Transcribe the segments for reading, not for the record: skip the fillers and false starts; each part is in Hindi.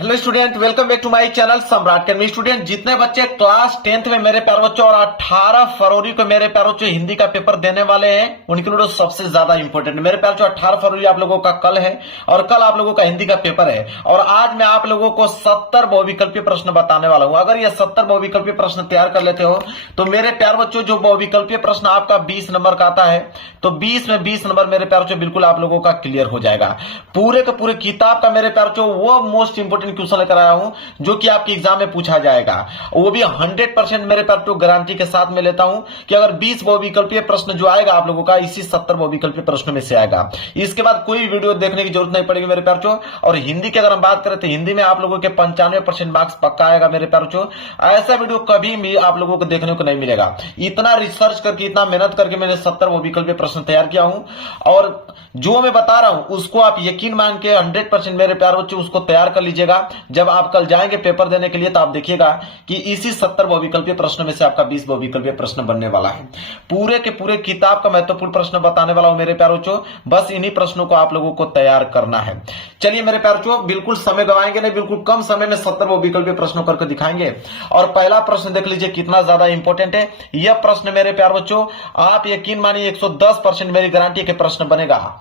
Hello student, welcome back to my channel Samrat academy. Student, जितने बच्चे क्लास 10th में मेरे प्यारे बच्चों और 18 फरवरी को मेरे प्यारे बच्चों हिंदी का पेपर देने वाले हैं, उनके लिए सबसे ज्यादा इंपॉर्टेंट मेरे प्यारे बच्चों 18 फरवरी आप लोगों का कल है और कल आप लोगों का हिंदी का पेपर है। और आज मैं आप लोगों को 70 बहुविकल्पीय प्रश्न बताने वाला हूं। अगर ये 70 बहुविकल्पीय प्रश्न तैयार कर लेते हो तो मेरे प्यारे बच्चों जो बहुविकल्पीय प्रश्न आपका 20 नंबर का आता है, तो 20 में 20 नंबर मेरे प्यारे बच्चों बिल्कुल आप लोगों का क्लियर हो जाएगा। पूरे का पूरे किताब का मेरे प्यारे बच्चों वो मोस्ट इंपोर्टेंट क्वेश्चन लेकर आया हूं जो कि आपके एग्जाम में पूछा जाएगा, वो भी 100% मेरे पास तो गारंटी के साथ में लेता हूं कि अगर 20 बहुविकल्पीय प्रश्न जो आएगा आप लोगों का इसी 70 बहुविकल्पीय प्रश्नों में से आएगा। इसके बाद कोई वीडियो देखने की जरूरत नहीं पड़ेगी मेरे प्यारे बच्चों। और हिंदी की अगर हम बात करें तो हिंदी में आप लोगों के 95% मार्क्स पक्का आएगा मेरे प्यारे बच्चों। ऐसा वीडियो कभी भी आप लोगों को देखने को नहीं मिलेगा। इतना रिसर्च करके, इतना मेहनत करके मैंने 70 बहुविकल्पीय प्रश्न तैयार किया हूं और जो मैं बता रहा हूं उसको आप यकीन मान के 100% मेरे प्यारे बच्चों उसको तैयार कर लीजिएगा। जब आप कल जाएंगे पेपर देने के लिए तो आप देखिएगा कि इसी 70 बहुविकल्पीय प्रश्नों में से आपका 20 बहुविकल्पीय प्रश्न बनने वाला है। पूरे के पूरे किताब का महत्वपूर्ण प्रश्न बताने वाला हूं मेरे प्यारे बच्चों। बस इन्हीं प्रश्नों को आप लोगों को तैयार करना है। चलिए मेरे प्यारे बच्चों, बिल्कुल समय गवाएंगे नहीं, बिल्कुल कम समय में 70 बहुविकल्पीय प्रश्नों करके दिखाएंगे। और पहला प्रश्न देख लीजिए कितना ज्यादा इंपॉर्टेंट है यह प्रश्न मेरे प्यारे बच्चों। आप यकीन मानिए 110% मेरी गारंटी के प्रश्न बनेगा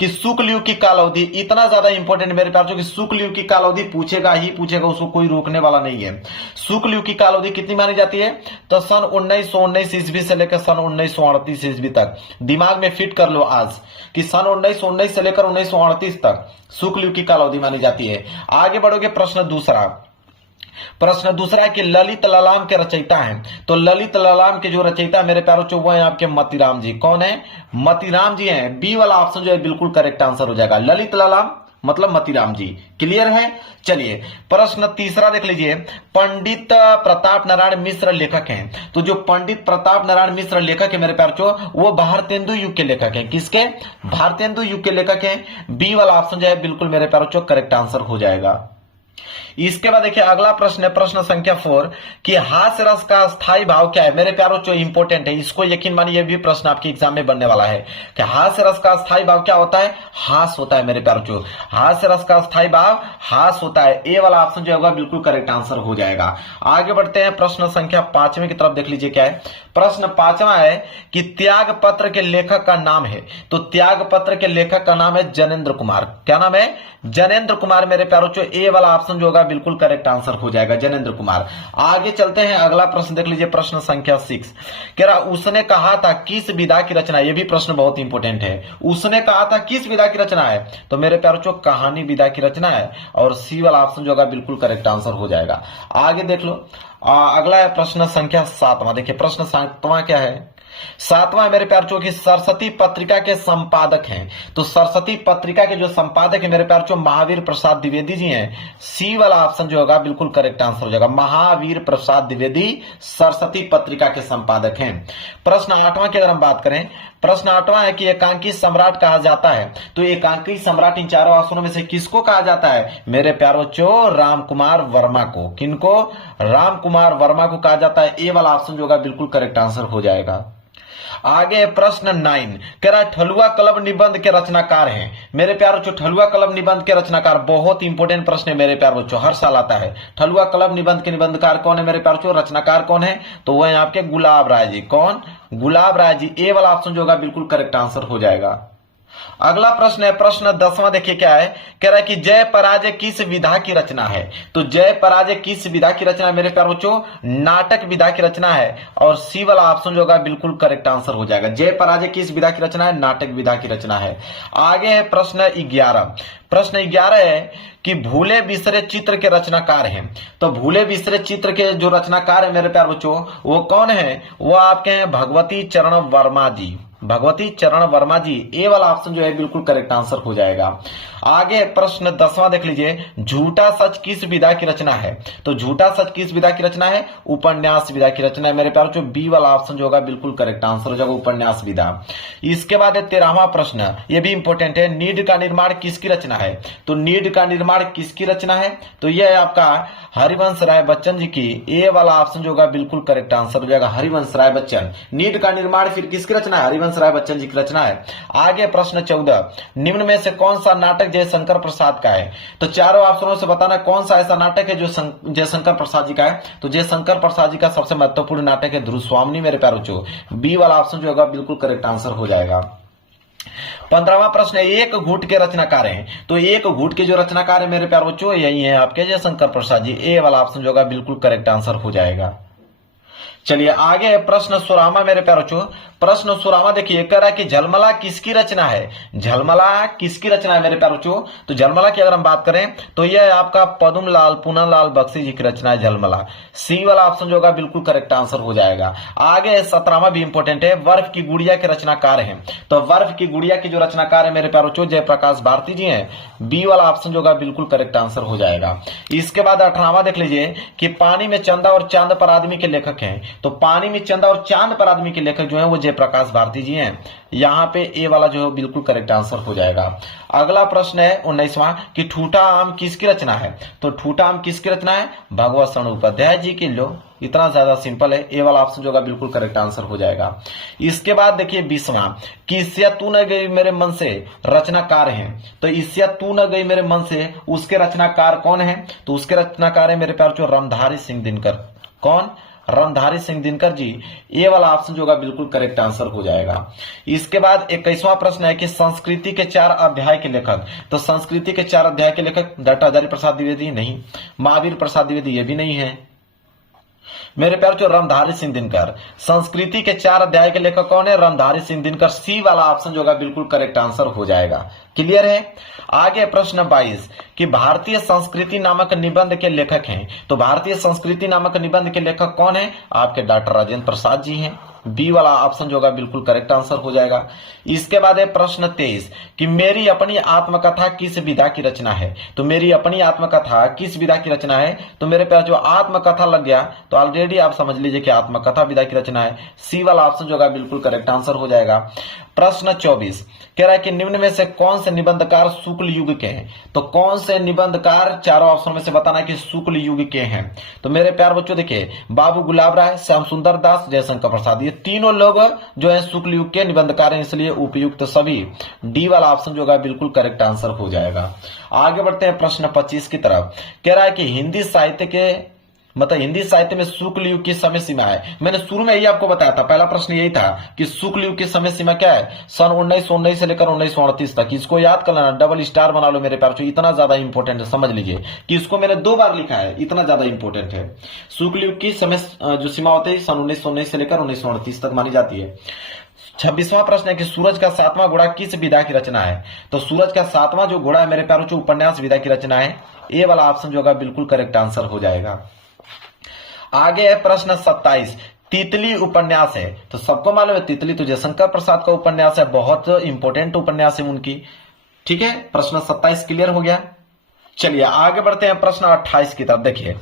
कि शुक्ल युग की काल अवधि, इतना ज्यादा इंपॉर्टेंट मेरे प्यारे बच्चों कि शुक्ल युग की काल अवधि पूछेगा ही पूछेगा, उसको कोई रोकने वाला नहीं है। शुक्ल युग की काल अवधि कितनी मानी जाती है? तो सन 1919 ईस्वी से लेकर सन 1938 ईस्वी तक। दिमाग में फिट कर लो आज कि सन 1919 से लेकर 1938 तक शुक्ल युग की काल अवधि मानी जाती है। आगे बढ़ोगे, प्रश्न दूसरा है कि ललित ललाम के रचयिता हैं। तो ललित ललाम के जो रचयिता मेरे प्यारों चो वो है आपके मतीराम जी। कौन है? मतीराम जी हैं। बी वाला ऑप्शन जो है बिल्कुल करेक्ट आंसर हो जाएगा। ललित ललाम मतलब मतीराम जी। क्लियर है? चलिए प्रश्न तीसरा देख लीजिए। पंडित प्रताप नारायण मिश्र लेखक हैं। तो जो पंडित प्रताप नारायण मिश्र लेखक है मेरे प्यारे बच्चों वो भारतेंदु युग के लेखक हैं। किसके? भारतेंदु युग के लेखक हैं। बी वाला ऑप्शन जो है बिल्कुल मेरे प्यारे बच्चों करेक्ट आंसर हो जाएगा। इसके बाद देखिए अगला प्रश्न है, प्रश्न संख्या 4 कि हास्य रस का स्थायी भाव क्या है? मेरे प्यारों जो इंपॉर्टेंट है, इसको यकीन मानिए ये भी प्रश्न आपके एग्जाम में बनने वाला है कि हास्य रस का स्थायी भाव क्या होता है? हास होता है मेरे प्यारों जो। हास्य रस का स्थायी भाव हास होता है। ए वाला ऑप्शन जो होगा बिल्कुल करेक्ट आंसर हो जाएगा। आगे बढ़ते हैं, प्रश्न संख्या 5वें की तरफ देख लीजिए क्या है। प्रश्न 5वां है कि त्याग पत्र के लेखक का नाम है। तो त्याग पत्र के लेखक का नाम है जनेंद्र कुमार। क्या नाम है? जनेंद्र कुमार मेरे प्यारों जो। ए वाला ऑप्शन जो होगा बिल्कुल करेक्ट आंसर हो जाएगा, जनेंद्र कुमार। आगे चलते हैं, अगला प्रश्न देख लीजिए, प्रश्न संख्या 6 कह रहा उसने कहा था किस विधा की रचना? यह भी प्रश्न बहुत इंपॉर्टेंट है। उसने कहा था किस विधा की रचना है? तो मेरे प्यारों जो कहानी विधा की रचना है और सी वाला ऑप्शन जो होगा बिल्कुल करेक्ट आंसर हो जाएगा। आगे देख लो, अगला है प्रश्न संख्या 7वां। देखिए प्रश्न 7वां क्या है? 7वां मेरे प्यार चो कि सरस्वती पत्रिका के संपादक हैं। तो सरस्वती पत्रिका के जो संपादक है मेरे प्यार चो महावीर प्रसाद द्विवेदी जी हैं। सी वाला ऑप्शन जो होगा बिल्कुल करेक्ट आंसर हो जाएगा। महावीर प्रसाद द्विवेदी सरस्वती पत्रिका के संपादक हैं। प्रश्न 8वां की अगर हम बात करें, प्रश्न 8वां है कि एकांकी सम्राट कहा जाता है। तो एकांकी सम्राट इन चारों आसनों में से किसको कहा जाता है? मेरे प्यारों चो राम कुमार वर्मा को। किनको? राम कुमार वर्मा को कहा जाता है। ए वाला ऑप्शन जो होगा बिल्कुल करेक्ट आंसर हो जाएगा। आगे प्रश्न 9 कह रहा है ठलुआ कलब निबंध के रचनाकार हैं। मेरे प्यारे बच्चों ठलुआ कलब निबंध के रचनाकार बहुत इंपॉर्टेंट प्रश्न है मेरे प्यारे बच्चों, हर साल आता है। ठलुआ कलब निबंध के निबंधकार कौन है मेरे प्यारे बच्चों? रचनाकार कौन है? तो वह है आपके गुलाब राय जी। कौन? गुलाब राय जी। ए वाला ऑप्शन जो होगा बिल्कुल करेक्ट आंसर हो जाएगा। अगला प्रश्न है, प्रश्न 10वां देखिए क्या है। कह रहा है कि जय पराजय किस विधा की रचना है? तो जय पराजय किस विधा की रचना है मेरे प्यारे बच्चों? नाटक विधा की रचना है। और सी वाला ऑप्शन जो होगा बिल्कुल करेक्ट आंसर हो जाएगा। जय पराजय किस विधा की रचना है? नाटक विधा की रचना है। आगे है प्रश्न 11। प्रश्न 11 है कि भूले बिसरे चित्र के रचनाकार हैं। तो भूले बिसरे चित्र के जो रचनाकार है मेरे प्यारे बच्चों वो कौन है? वो आपके हैं भगवती चरण वर्मा जी। भगवती चरण वर्मा जी। ए वाला ऑप्शन जो है बिल्कुल करेक्ट आंसर हो जाएगा। आगे प्रश्न 10वां देख लीजिए। झूठा सच किस विधा की रचना है? तो झूठा सच किस विधा की रचना है? उपन्यास विधा की रचना है मेरे प्यारे बच्चों। बी वाला ऑप्शन जो होगा बिल्कुल करेक्ट आंसर हो जाएगा, उपन्यास विधा। इसके बाद है 13वां प्रश्न, ये भी इंपॉर्टेंट है। नीड का निर्माण किसकी रचना है? तो नीड का निर्माण किसकी रचना है? तो यह है आपका हरिवंश राय बच्चन जी की। ए वाला ऑप्शन जो होगा बिल्कुल करेक्ट आंसर हो जाएगा, हरिवंश राय बच्चन। नीड का निर्माण फिर किसकी रचना है? हरिवंश हरिवंश राय बच्चन जी की रचना है। आगे प्रश्न 14, निम्न में से कौन सा नाटक जयशंकर प्रसाद का है? तो चारों ऑप्शनों से बताना कौन सा ऐसा नाटक है जो जयशंकर प्रसाद जी का है। तो जयशंकर प्रसाद जी का सबसे महत्वपूर्ण नाटक है ध्रुव स्वामिनी मेरे प्यारे बच्चों। बी वाला ऑप्शन जो होगा बिल्कुल करेक्ट आंसर हो जाएगा। 15वां प्रश्न है, एक घूट के रचनाकार हैं। तो एक घूट के जो रचनाकार है मेरे प्यारे बच्चों यही है आपके जयशंकर प्रसाद जी। ए वाला ऑप्शन जो होगा बिल्कुल करेक्ट आंसर हो जाएगा। चलिए आगे प्रश्न 16वां मेरे प्यारे बच्चों। प्रश्न 16वां देखिए, कह रहा है कि झलमला किसकी रचना है? झलमला किसकी रचना है मेरे प्यारे बच्चों? तो झलमला की अगर हम बात करें तो यह आपका पद्म लाल पूनमलाल बख्शी जी की रचना है झलमला। सी वाला ऑप्शन जो होगा बिल्कुल करेक्ट आंसर हो जाएगा। आगे 17वां भी इंपॉर्टेंट है, बर्फ की गुड़िया के रचनाकार हैं। तो बर्फ की गुड़िया के जो रचनाकार है मेरे प्यारे बच्चों जयप्रकाश भारती जी हैं। बी वाला ऑप्शन जो होगा बिल्कुल करेक्ट आंसर हो जाएगा। इसके बाद 18वां देख लीजिए कि पानी में चंदा और चांद पर आदमी के लेखक हैं। तो पानी में चंदा और चांद पर आदमी के लेखक जो है वो जयप्रकाश भारती जी हैं। यहाँ पे ए वाला जो है बिल्कुल करेक्ट आंसर हो जाएगा। अगला प्रश्न है 19वां कि ठूठा आम किसकी रचना है? तो ठूठा आम किसकी रचना है? भगवत शरण उपाध्याय जी की। लो इतना ज्यादा सिंपल है, ए वाला ऑप्शन जो होगा बिल्कुल करेक्ट आंसर हो जाएगा। इसके बाद देखिए 20वां कि इससे तू न गई मेरे मन से रचनाकार हैं। तो इससे तू न गई मेरे मन से उसके रचनाकार कौन है? तो उसके रचनाकार है मेरे प्यारे रामधारी सिंह दिनकर। कौन? रामधारी सिंह दिनकर जी। ये वाला ऑप्शन जो होगा बिल्कुल करेक्ट आंसर हो जाएगा। इसके बाद 21वां प्रश्न है कि संस्कृति के 4 अध्याय के लेखक। तो संस्कृति के 4 अध्याय के लेखक डॉक्टर हजारी प्रसाद द्विवेदी नहीं, महावीर प्रसाद द्विवेदी ये भी नहीं है मेरे प्यारे जो रामधारी सिंह दिनकर। संस्कृति के 4 अध्याय के लेखक कौन है? रामधारी सिंह दिनकर। सी वाला ऑप्शन जो होगा बिल्कुल करेक्ट आंसर हो जाएगा। क्लियर है। आगे प्रश्न 22 कि भारतीय संस्कृति नामक निबंध के लेखक हैं। तो भारतीय संस्कृति नामक निबंध के लेखक कौन है? आपके डॉक्टर राजेंद्र प्रसाद जी हैं। बी वाला ऑप्शन जो होगा बिल्कुल करेक्ट आंसर हो जाएगा। इसके बाद है प्रश्न 23 कि मेरी अपनी आत्मकथा किस विधा की रचना है? तो मेरी अपनी आत्मकथा किस विधा की रचना है? तो मेरे प्यार जो आत्मकथा लग गया तो ऑलरेडी आप समझ लीजिए कि आत्मकथा विधा की रचना है। सी वाला ऑप्शन जो होगा बिल्कुल करेक्ट आंसर हो जाएगा। प्रश्न 24 कह रहा है कि निम्न में से कौन से निबंधकार शुक्ल युग के हैं? तो कौन से निबंधकार चारों ऑप्शन में से बताना है कि शुक्ल युग के हैं? तो मेरे प्यार बच्चों देखिए बाबू गुलाब राय, श्याम सुंदर दास, जयशंकर प्रसाद, ये तीनों लोग जो है शुक्ल युग के निबंधकार हैं, इसलिए उपयुक्त सभी। डी वाला ऑप्शन जो होगा बिल्कुल करेक्ट आंसर हो जाएगा। आगे बढ़ते हैं प्रश्न 25 की तरफ। कह रहा है कि हिंदी साहित्य के हिंदी साहित्य में शुक्ल युग की समय सीमा है। मैंने शुरू में यही आपको बताया था, पहला प्रश्न यही था कि शुक्ल युग की समय सीमा क्या है? सन 1919 से लेकर 1938 तक। इसको याद कर लेना, डबल स्टार बना लो मेरे प्यार, इतना ज्यादा इंपॉर्टेंट है। समझ लीजिए कि इसको मैंने 2 बार लिखा है, इतना ज्यादा इंपॉर्टेंट है। शुक्ल युग की समय जो सीमा होती है सन 1919 से लेकर 1938 तक मानी जाती है। 26वां प्रश्न है कि सूरज का 7वां घोड़ा किस विधा की रचना है? तो सूरज का 7वां जो घोड़ा है मेरे प्यारों जो उपन्यास विधा की रचना है। ए वाला ऑप्शन जो होगा बिल्कुल करेक्ट आंसर हो जाएगा। आगे है प्रश्न 27 तितली उपन्यास है। तो सबको मालूम है तितली तो जयशंकर प्रसाद का उपन्यास है, बहुत इंपॉर्टेंट उपन्यास है उनकी। ठीक है, प्रश्न 27 क्लियर हो गया। चलिए आगे बढ़ते हैं प्रश्न 28 की तरफ। देखिए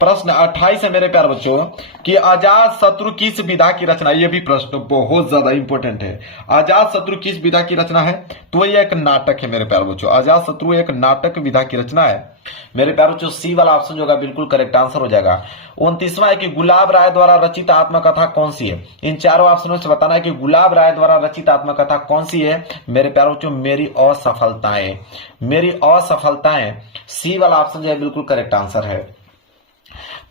प्रश्न 28 है मेरे प्यारे बच्चों कि अजात शत्रु किस विधा की रचना है? यह भी प्रश्न बहुत ज्यादा इंपॉर्टेंट है। अजात शत्रु किस विधा की रचना है? तो यह एक नाटक है मेरे प्यारे बच्चों। अजात शत्रु एक नाटक विधा की रचना है मेरे प्यारे बच्चों। सी वाला ऑप्शन जो होगा बिल्कुल करेक्ट आंसर हो जाएगा। 29वां है कि गुलाब राय द्वारा रचित आत्मकथा कौन सी है? इन चारों ऑप्शनों से बताना है कि गुलाब राय द्वारा रचित आत्मकथा कौन सी है मेरे प्यारे बच्चों। मेरी असफलताएं। मेरी असफलताएं। सी वाला ऑप्शन जो है बिल्कुल करेक्ट आंसर है।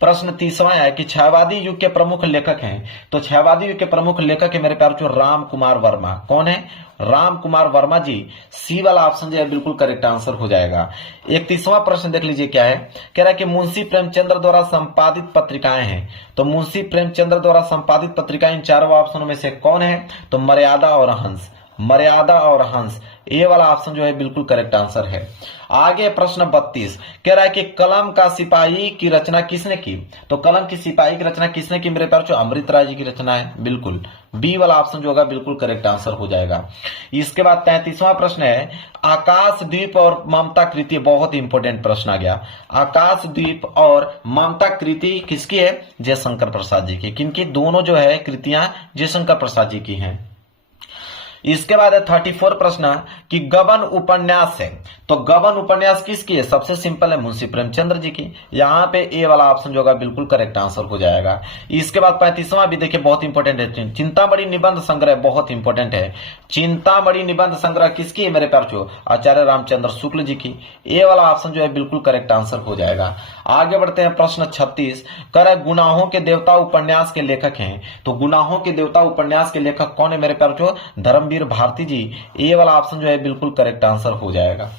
प्रश्न 30वां है कि छायावादी युग के प्रमुख लेखक हैं। तो छायावादी युग के प्रमुख लेखक है मेरे प्यारे राम कुमार वर्मा। कौन है? राम कुमार वर्मा जी। सी वाला ऑप्शन जो है बिल्कुल करेक्ट आंसर हो जाएगा। 31वां प्रश्न देख लीजिए क्या है। कह रहा है कि मुंशी प्रेमचंद्र द्वारा संपादित पत्रिकाएं हैं। तो मुंशी प्रेमचंद्र द्वारा संपादित पत्रिकाएं इन चारों ऑप्शनों में से कौन है? तो मर्यादा और हंस। मर्यादा और हंस। ये वाला ऑप्शन जो है बिल्कुल करेक्ट आंसर है। आगे प्रश्न 32 कह रहा है कि कलम का सिपाही की रचना किसने की? तो कलम की सिपाही की रचना किसने की मेरे प्यारे? अमृत राय जी की रचना है। बिल्कुल बी वाला ऑप्शन जो होगा बिल्कुल करेक्ट आंसर हो जाएगा। इसके बाद 33वां प्रश्न है आकाशद्वीप और ममता कृति। बहुत इंपॉर्टेंट प्रश्न आ गया। आकाशद्वीप और ममता कृति किसकी है? जयशंकर प्रसाद जी की। किनकी? दोनों जो है कृतियां जयशंकर प्रसाद जी की हैं। इसके बाद है 34 प्रश्न कि गबन उपन्यास है। तो गबन उपन्यास किसकी है? सबसे सिंपल है, मुंशी प्रेमचंद्र जी की। यहां पे ए वाला ऑप्शन जो होगा बिल्कुल करेक्ट आंसर हो जाएगा। इसके बाद 35वां भी देखिए बहुत इंपॉर्टेंट है, चिंतामणि निबंध संग्रह बहुत इंपॉर्टेंट है। चिंतामणि निबंध संग्रह किसकी है मेरे प्यारे? आचार्य रामचंद्र शुक्ल जी की। ए वाला ऑप्शन जो है बिल्कुल करेक्ट आंसर हो जाएगा। आगे बढ़ते हैं, प्रश्न 36 कर गुनाहों के देवता उपन्यास के लेखक हैं। तो गुनाहों के देवता उपन्यास के लेखक कौन है मेरे प्यारे? धर्मवीर भारती जी। ए वाला ऑप्शन जो है बिल्कुल करेक्ट आंसर हो जाएगा।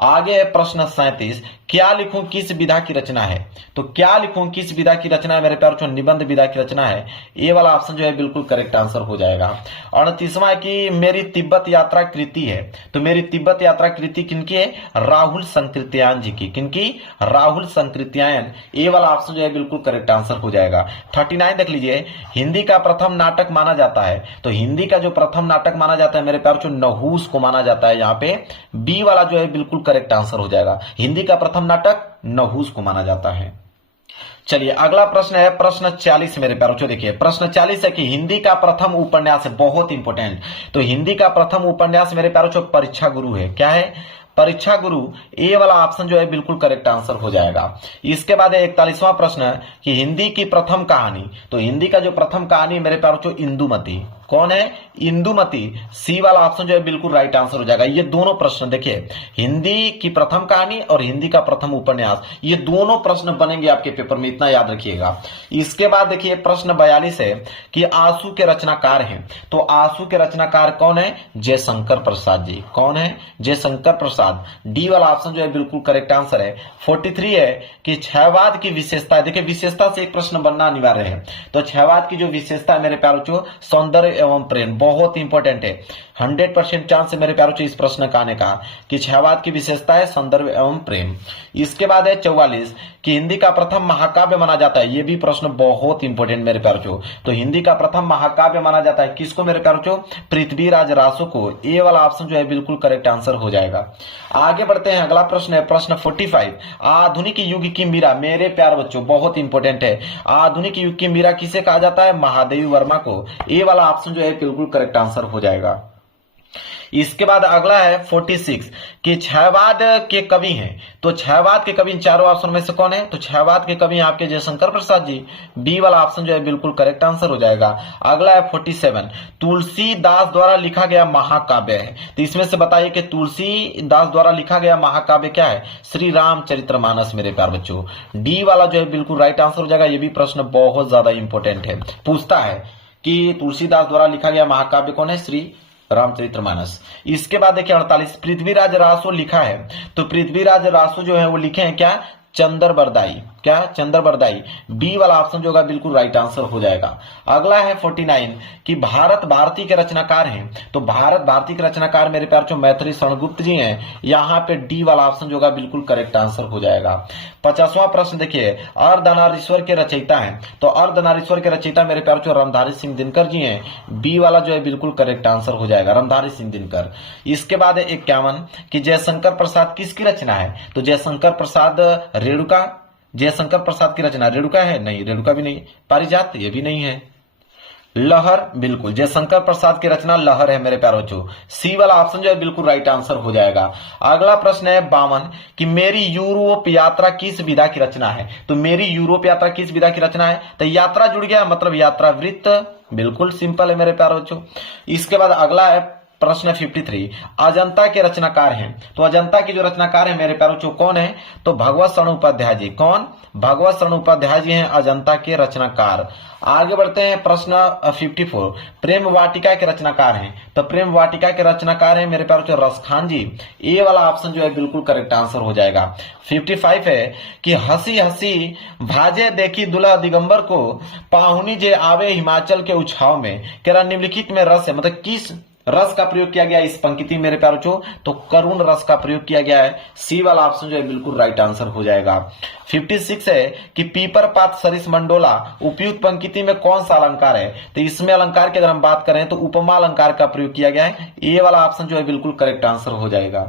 आगे है प्रश्न 37 क्या लिखूं किस विधा की रचना है? तो क्या लिखूं किस विधा की रचना है मेरे प्यारे? निबंध विधा की रचना है। ये वाला ऑप्शन जो है बिल्कुल करेक्ट आंसर हो जाएगा। 38वां की मेरी तिब्बत यात्रा कृति है। तो मेरी तिब्बत यात्रा कृति किनकी है? राहुल संकृत्यायन जी की। किनकी? राहुल संकृत्यायन। ये वाला ऑप्शन जो है बिल्कुल करेक्ट आंसर हो जाएगा। 39 देख लीजिए, हिंदी का प्रथम नाटक माना जाता है। तो हिंदी का जो प्रथम नाटक माना जाता है मेरे प्यारे नहूस को माना जाता है। यहाँ पे बी वाला जो है बिल्कुल करेक्ट आंसर हो जाएगा। हिंदी का प्रथम नाटक नहूस को माना जाता है। चलिए अगला प्रश्न है प्रश्न 40 मेरे प्यारों। देखिए प्रश्न 40 है कि हिंदी का प्रथम उपन्यास है, बहुत इंपॉर्टेंट। तो हिंदी का प्रथम उपन्यास मेरे प्यारों परीक्षा गुरु है। क्या है? परीक्षा गुरु। ए वाला ऑप्शन जो है बिल्कुल करेक्ट आंसर हो जाएगा। इसके बाद 41वां प्रश्न कि हिंदी की प्रथम कहानी। तो हिंदी का जो प्रथम कहानी मेरे प्यारों इंदुमती। कौन है? इंदुमती। सी वाला ऑप्शन जो है बिल्कुल राइट आंसर हो जाएगा। ये दोनों प्रश्न देखिए, हिंदी की प्रथम कहानी और हिंदी का प्रथम उपन्यास, ये दोनों प्रश्न बनेंगे आपके पेपर में, इतना याद रखिएगा। इसके बाद देखिए प्रश्न 42 है कि आंसू के रचनाकार हैं। तो आंसू के रचनाकार कौन है? जयशंकर प्रसाद जी। कौन है? जयशंकर प्रसाद। डी वाला ऑप्शन जो है बिल्कुल करेक्ट आंसर है। 43 है कि क्षयवाद की विशेषता है। देखिए विशेषता से एक प्रश्न बनना अनिवार्य है। तो क्षयवाद की जो विशेषता है मेरे प्यारों सौंदर्य एवं प्रेम, बहुत इंपॉर्टेंट है। 100% चांस है मेरे प्यारों इस प्रश्न का आने का कि क्षयवाद की विशेषता है सौंदर्य एवं प्रेम। इसके बाद है 44 कि हिंदी का प्रथम महाकाव्य माना जाता है। ये भी प्रश्न बहुत इंपॉर्टेंट मेरे प्यारों। तो हिंदी का प्रथम महाकाव्य माना जाता है किसको मेरे प्यारों? पृथ्वीराज रासो को। ए वाला ऑप्शन जो है बिल्कुल करेक्ट आंसर हो जाएगा। आगे बढ़ते हैं, अगला प्रश्न है प्रश्न 45 आधुनिक युग की मीरा। मेरे प्यार बच्चों बहुत इंपॉर्टेंट है। आधुनिक युग की मीरा किसे कहा जाता है? महादेवी वर्मा को। ए वाला ऑप्शन जो है बिल्कुल करेक्ट आंसर हो जाएगा। इसके बाद अगला है 46 कि क्षयवाद के कवि हैं। तो क्षयवाद के कवि चारों ऑप्शन में से कौन है? तो क्षयवाद के कवि आपके जयशंकर प्रसाद जी। बी वाला ऑप्शन जो है बिल्कुल करेक्ट आंसर हो जाएगा। अगला है 47 तुलसीदास द्वारा लिखा गया महाकाव्य है। तो इसमें से बताइए कि तुलसीदास द्वारा लिखा गया महाकाव्य क्या है? श्री रामचरितमानस मेरे प्यार बच्चों। डी वाला जो है बिल्कुल राइट आंसर हो जाएगा। ये भी प्रश्न बहुत ज्यादा इंपॉर्टेंट है, पूछता है कि तुलसीदास द्वारा लिखा गया महाकाव्य कौन है? श्री रामचरितमानस। इसके बाद देखिए 48 पृथ्वीराज रासो लिखा है। तो पृथ्वीराज रासो जो है वो लिखे हैं क्या? चंदर बरदाई। क्या? चंदर बरदाई। बी वाला ऑप्शन जो होगा बिल्कुल राइट आंसर हो जाएगा। अगला है 49 कि भारत भारती के रचनाकार हैं। तो भारत भारती के रचनाकार मेरे प्यार जो मैथिली शरणगुप्त जी हैं। यहाँ पे डी वाला ऑप्शन जो होगा बिल्कुल करेक्ट आंसर हो जाएगा। 50वां प्रश्न देखिए अर्धनारीश्वर के रचयिता हैं। तो अर्धनारीश्वर के रचयिता मेरे प्यार जो रामधारी सिंह दिनकर जी हैं। बी वाला जो है बिल्कुल करेक्ट आंसर हो जाएगा, रामधारी सिंह दिनकर। इसके बाद है 51 कि जयशंकर प्रसाद किसकी रचना है? तो जयशंकर प्रसाद रेणुका। जयशंकर प्रसाद की रचना रेणुका है? नहीं, रेणुका भी नहीं। पारिजात? ये भी नहीं है। लहर? बिल्कुल जयशंकर प्रसाद की रचना लहर है मेरे प्यारों बच्चों। सी वाला ऑप्शन जो है बिल्कुल राइट आंसर हो जाएगा। अगला प्रश्न है 52 कि मेरी यूरोप यात्रा किस विधा की रचना है? तो मेरी यूरोप यात्रा किस विधा की रचना है? तो यात्रा जुड़ गया मतलब यात्रा वृत्त, बिल्कुल सिंपल है मेरे प्यारों बच्चों। इसके बाद अगला है प्रश्न 53 अजंता के रचनाकार हैं। तो अजंता के जो रचनाकार हैं मेरे प्यारों बच्चों कौन है? तो भगवत शरण उपाध्याय जी। कौन? भगवत शरण उपाध्याय जी हैं अजंता के रचनाकार। आगे बढ़ते हैं प्रश्न 54 प्रेम वाटिका के रचनाकार हैं। तो प्रेम वाटिका के रचनाकार हैं मेरे प्यारों रसखान जी। ए वाला ऑप्शन जो है बिल्कुल करेक्ट आंसर हो जाएगा। 55 है कि हंसी हंसी भाजे देखी दुल्हा दिगंबर को पाहुनी जे आवे हिमाचल के उछाव में। कह रहा निम्नलिखित में रस है, मतलब किस रस का प्रयोग किया गया इस पंक्ति मेरे प्यारों तो करुण रस का प्रयोग किया गया है। सी वाला ऑप्शन जो है बिल्कुल राइट आंसर हो जाएगा। 56 है कि पीपर पात सरिस मंडोला उपयुक्त पंक्ति में कौन सा अलंकार है? तो इसमें अलंकार की अगर हम बात करें तो उपमा अलंकार का प्रयोग किया गया है। ए वाला ऑप्शन जो है बिल्कुल करेक्ट आंसर हो जाएगा।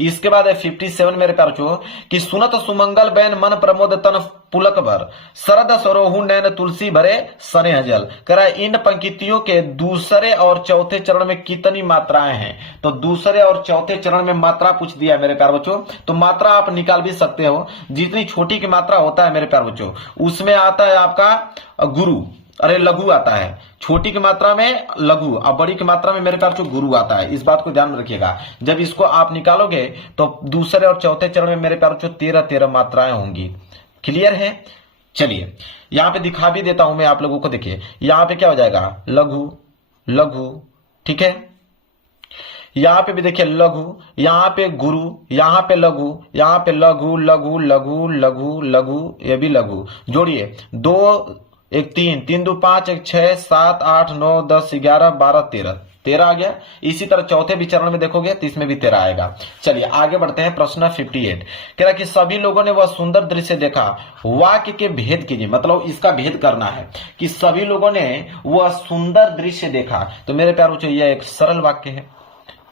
इसके बाद है 57 मेरे प्यार बच्चों कि सुनत सुमंगल बैन मन प्रमोद तन पुलक भर शरद सरोहु नैन तुलसी भरे सनेह जल। कह रहा है इन पंक्तियों के दूसरे और चौथे चरण में कितनी मात्राएं हैं, तो दूसरे और चौथे चरण में मात्रा पूछ दिया है मेरे प्यार बच्चों। तो मात्रा आप निकाल भी सकते हो, जितनी छोटी की मात्रा होता है मेरे प्यार बच्चों उसमें आता है आपका गुरु, अरे लघु आता है, छोटी की मात्रा में लघु और बड़ी की मात्रा में मेरे प्यार जो गुरु आता है। इस बात को ध्यान में रखिएगा, जब इसको आप निकालोगे तो दूसरे और चौथे चरण में मेरे प्यार जो 13 मात्राएं होंगी। क्लियर है? चलिए यहां पे दिखा भी देता हूं मैं आप लोगों को। देखिए यहां पे क्या हो जाएगा, लघु लघु, ठीक है। यहां पे भी देखिए लघु, यहां पे गुरु, यहां पे लघु, यहां पे लघु लघु लघु लघु लघु, ये भी लघु। जोड़िए 2 1 3 3 2 5 1 6 7 8 9 10 11 12 13 आ गया। इसी तरह चौथे भी चरण में देखोगे तो इसमें भी 13 आएगा। चलिए आगे बढ़ते हैं। प्रश्न 58 कह रहा कि सभी लोगों ने वह सुंदर दृश्य देखा, वाक्य के भेद कीजिए। मतलब इसका भेद करना है कि सभी लोगों ने वह सुंदर दृश्य देखा। तो मेरे प्यार बच्चों यह एक सरल वाक्य है।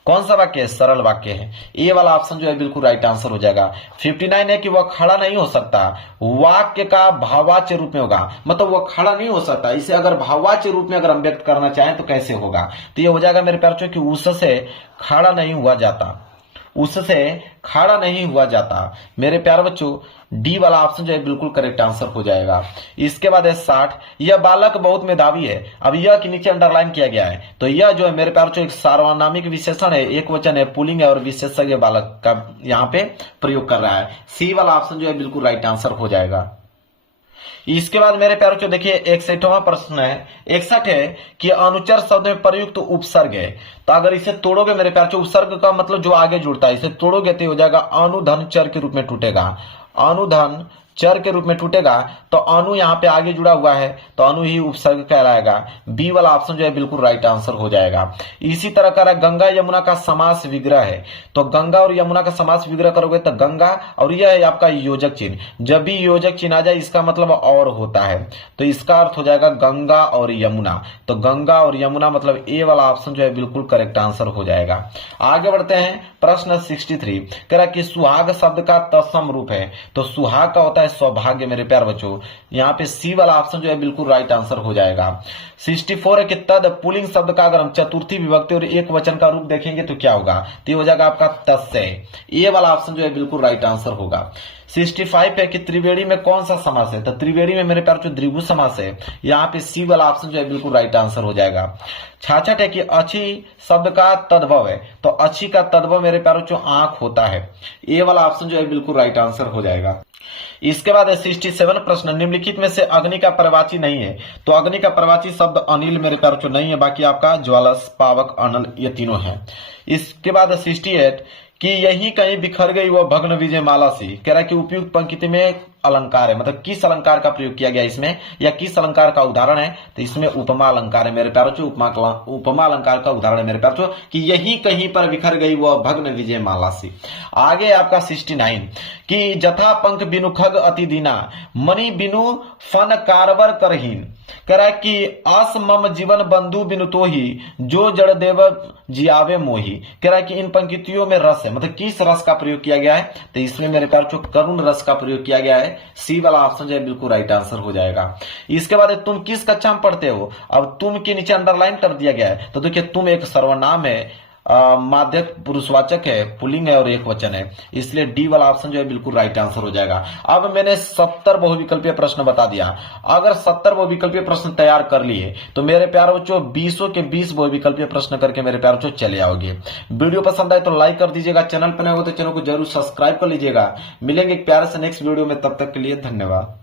कौन सा वाक्य है? सरल वाक्य है। ए वाला ऑप्शन जो है बिल्कुल राइट आंसर हो जाएगा। 59 है कि वह खड़ा नहीं हो सकता, वाक्य का भाववाच्य रूप में होगा। मतलब वह खड़ा नहीं हो सकता, इसे अगर भाववाच्य रूप में अगर हम व्यक्त करना चाहें तो कैसे होगा? तो ये हो जाएगा मेरे प्यार कि उससे खड़ा नहीं हुआ जाता, उससे खड़ा नहीं हुआ जाता। मेरे प्यार बच्चों डी वाला ऑप्शन जो है बिल्कुल करेक्ट आंसर हो जाएगा। इसके बाद है 60, यह बालक बहुत मेधावी है। अब यह के नीचे अंडरलाइन किया गया है, तो यह जो है मेरे प्यार बच्चों एक सार्वनामिक विशेषण है, एक वचन है, पुल्लिंग है और विशेषज्ञ बालक का यहाँ पे प्रयोग कर रहा है। सी वाला ऑप्शन जो है बिल्कुल राइट आंसर हो जाएगा। इसके बाद मेरे प्यारों को देखिए 61वां प्रश्न है। 61 है कि अनुचर शब्द में प्रयुक्त उपसर्ग है। तो अगर इसे तोड़ोगे मेरे प्यारों, उपसर्ग का मतलब जो आगे जुड़ता है, इसे तोड़ोगे तो हो जाएगा अनुधन चर के रूप में टूटेगा। अनुधन चर के रूप में टूटेगा तो अनु यहाँ पे आगे जुड़ा हुआ है तो अनु ही उपसर्ग कहलाएगा। बी वाला ऑप्शन जो है बिल्कुल राइट आंसर हो जाएगा। इसी तरह का रहा गंगा यमुना का समास विग्रह है। तो गंगा और यमुना का समास विग्रह करोगे तो गंगा और यह है आपका योजक चिन्ह। जब भी योजक चिन्ह आ जाए इसका मतलब और होता है, तो इसका अर्थ हो जाएगा गंगा और यमुना। तो गंगा और यमुना मतलब ए वाला ऑप्शन जो है बिल्कुल करेक्ट आंसर हो जाएगा। आगे बढ़ते हैं। प्रश्न 63 कह रहा कि सुहाग शब्द का तत्सम रूप है। तो सुहाग का होता है सौभाग्य मेरे प्यार बच्चों। यहाँ पे सी वाला ऑप्शन जो है बिल्कुल राइट आंसर हो जाएगा। 64 है कि तद पुल्लिंग शब्द का अगर हम चतुर्थी विभक्ति और एक वचन का रूप देखेंगे तो क्या होगा? तो ये हो जाएगा आपका तस्य। ये वाला ऑप्शन जो है बिल्कुल राइट आंसर होगा। 65 है कि त्रिवेणी में कौन सा समास है? तो त्रिवेणी में मेरे प्यार जो द्विगु समास है। यहाँ पे सी वाला ऑप्शन जो है बिल्कुल राइट आंसर हो जाएगा। 66 है कि अच्छी शब्द का तद्भव है। तो अच्छी का तद्भव मेरे प्यारों जो आंख होता है। ये वाला ऑप्शन जो है बिल्कुल राइट आंसर हो जाएगा। इसके बाद है 67 प्रश्न, निम्नलिखित में से अग्नि का प्रवाची नहीं है। तो अग्नि का प्रवाची शब्द अनिल मेरे प्यार जो नहीं है, बाकी आपका ज्वालस, पावक, अनल ये तीनों है। इसके बाद 68 कि यही कहीं बिखर गई वह भग्न विजय माला सी। कह रहा है कि उपयुक्त पंक्ति में अलंकार है, मतलब किस अलंकार का प्रयोग किया गया इसमें या किस अलंकार का उदाहरण है? तो इसमें उपमा अलंकार है मेरे प्यारों। उपमा अलंकार का उदाहरण है मेरे प्यारों कि यही कहीं पर बिखर गई वह भग्न विजय माला सी। आगे आपका 69 कि जथा पंख बिनु खग अति दीना मणि बिनु फन कारबर करहीन। कह रहा है कि अस मम जीवन बंधु बिनु तो ही जो जड़ देव जियावे मोही। कह रहा है कि इन पंक्तियों में रस है, मतलब किस रस का प्रयोग किया गया है? तो इसमें मेरे प्यार जो करुण रस का प्रयोग किया गया है। सी वाला ऑप्शन जो है बिल्कुल राइट आंसर हो जाएगा। इसके बाद तुम किस कक्षा में पढ़ते हो? अब तुम के नीचे अंडरलाइन कर दिया गया है। तो देखिए तुम एक सर्वनाम है, माध्यक पुरुषवाचक है, पुल्लिंग है और एक वचन है, इसलिए डी वाला ऑप्शन जो है बिल्कुल राइट आंसर हो जाएगा। अब मैंने 70 बहुविकल्पीय प्रश्न बता दिया। अगर 70 बहुविकल्पीय प्रश्न तैयार कर लिए तो मेरे प्यारे बच्चों 20 के 20 बहुविकल्पीय प्रश्न करके मेरे प्यारे बच्चों चले आओगे। वीडियो पसंद आए तो लाइक कर दीजिएगा, चैनल पर नए हो तो चैनल को जरूर सब्सक्राइब कर लीजिएगा। मिलेंगे एक प्यारे से नेक्स्ट वीडियो में, तब तक के लिए धन्यवाद।